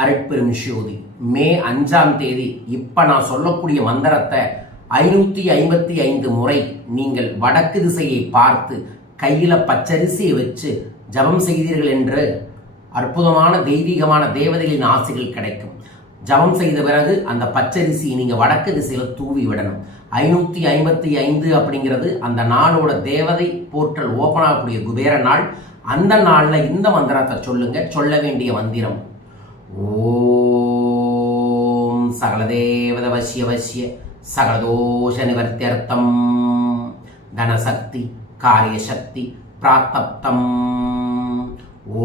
அருட்பெரும் ஜோதி மே அஞ்சாம் தேதி இப்ப நான் சொல்லக்கூடிய மந்திரத்தை ஐநூத்தி ஐம்பத்தி ஐந்து முறை நீங்கள் வடக்கு திசையை பார்த்து கையில பச்சரிசியை வச்சு ஜபம் செய்தீர்கள் என்று அற்புதமான தெய்வீகமான தேவதைகளின் ஆசைகள் கிடைக்கும். ஜபம் செய்த பிறகு அந்த பச்சரிசி நீங்க வடக்கு திசையில தூவி விடணும். ஐநூத்தி ஐம்பத்தி ஐந்து அப்படிங்கிறது அந்த நாளோட தேவதை போர்ட்டல் ஓபன் ஆகக்கூடிய குபேர நாள். அந்த நாளில் இந்த மந்திரத்தை சொல்லுங்க. சொல்ல வேண்டிய மந்திரம் ஓம் சகலதேவத வசிய வசிய சகலதோஷ நிவர்த்தியர்த்தம் தனசக்தி காரியசக்தி பிராத்தப்தம்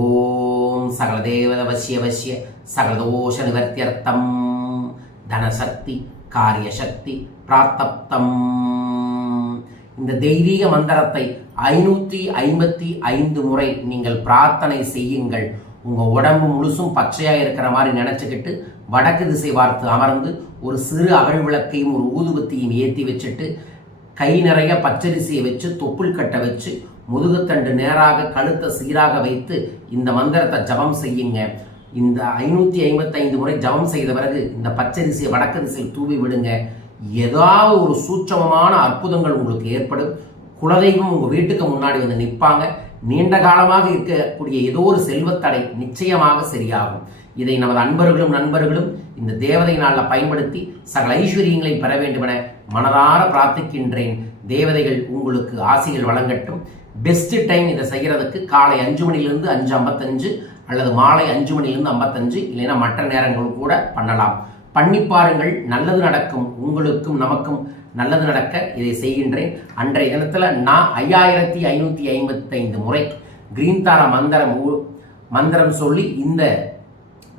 ஓம் சகலதேவத வசிய வசிய சகலதோஷ நிவர்த்தியர்த்தம் தனசக்தி காரியசக்தி பிராத்தப்தம் இந்த தெய்வீக மந்திரத்தை ஐநூற்றி ஐம்பத்தி ஐந்து முறை நீங்கள் பிரார்த்தனை செய்யுங்கள். உங்கள் உடம்பு முழுசும் பச்சையாக இருக்கிற மாதிரி நினச்சிக்கிட்டு வடக்கு திசை பார்த்து அமர்ந்து ஒரு சிறு அகழ் விளக்கையும் ஒரு ஊதுபத்தியும் ஏற்றி வச்சுட்டு கை நிறைய பச்சரிசியை வச்சு தொப்புள் கட்ட வச்சு முதுகுத்தண்டு நேராக கழுத்தை சீராக வைத்து இந்த மந்திரத்தை ஜபம் செய்யுங்க. இந்த ஐநூற்றி ஐம்பத்தைந்து முறை ஜபம் செய்த பிறகு இந்த பச்சரிசியை வடக்கு திசையில் தூவி விடுங்க. ஏதாவது ஒரு சூட்சமமான அற்புதங்கள் உங்களுக்கு ஏற்படும். குலதெய்வம் உங்கள் வீட்டுக்கு முன்னாடி வந்து நிற்பாங்க. நீண்ட காலமாக இருக்கக்கூடிய ஏதோ ஒரு செல்வத்தடை நிச்சயமாக சரியாகும். இதை நமது அன்பர்களும் நண்பர்களும் இந்த தேவதை நாளில் பயன்படுத்தி சகல ஐஸ்வர்யங்களை பெற வேண்டுமென மனதார பிரார்த்திக்கின்றேன். தேவதைகள் உங்களுக்கு ஆசைகள் வழங்கட்டும். பெஸ்ட் டைம் இதை செய்கிறதுக்கு காலை அஞ்சு மணிலிருந்து அஞ்சு ஐம்பத்தஞ்சு அல்லது மாலை அஞ்சு மணிலிருந்து ஐம்பத்தஞ்சு இல்லைன்னா மற்ற நேரங்களும் கூட பண்ணலாம். பண்ணி பாருங்கள். நல்லது நடக்கும். உங்களுக்கும் நமக்கும் நல்லது நடக்க இதை செய்கின்றேன். அன்றைய தினத்தில் நான் ஐயாயிரத்தி ஐநூற்றி ஐம்பத்தைந்து முறை கிரீன்தாரா மந்திரம் ஊ- மந்திரம் சொல்லி இந்த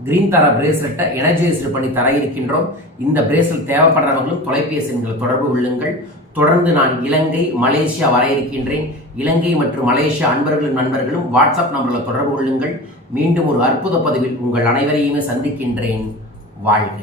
கிரீன் தாரா பிரேஸ்லெட்டை எனர்ஜைஸ்டு பண்ணி தர இருக்கின்றோம். இந்த பிரேஸ்லெட் தேவைப்படுறவங்களும் தொலைபேசி எண்களை தொடர்பு கொள்ளுங்கள். தொடர்ந்து நான் இலங்கை மலேசியா வர இருக்கின்றேன். இலங்கை மற்றும் மலேசியா அன்பர்களும் நண்பர்களும் வாட்ஸ்அப் நம்பரில் தொடர்பு கொள்ளுங்கள். மீண்டும் ஒரு அற்புத பதிவில் உங்கள் அனைவரையுமே சந்திக்கின்றேன். வாழ்க.